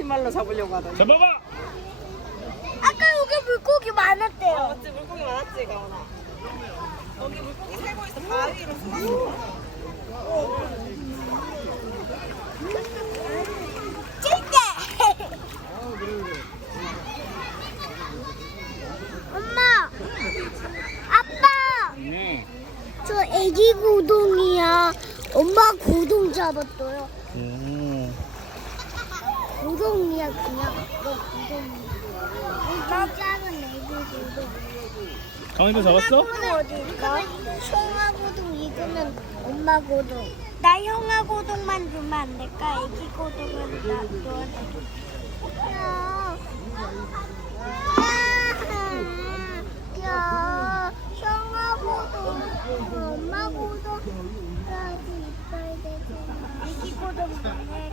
마시말로 잡으려고 하더니. 잡아봐. 아까 여기 물고기 많았대요. 맞지? 물고기 많았지, 가온아. 여기 물고기 살고 있어. 바위로 숨어. 찔대. 엄마, 아빠, 네. 저 애기 고동이야. 엄마 고동 잡았어요. 고동이야 그냥. 너 고동이야. 나 작은 애기 고동. 강이도 잡았어? 고동 어디 있어? 형아 고동 이거는 엄마 고동. 나 형아 고동만 주면 안 될까? 애기 고동은 나 너한테. 야, 형아 고동, 엄마 고동, 여기 있어야 되잖아. 애기 고동 보내.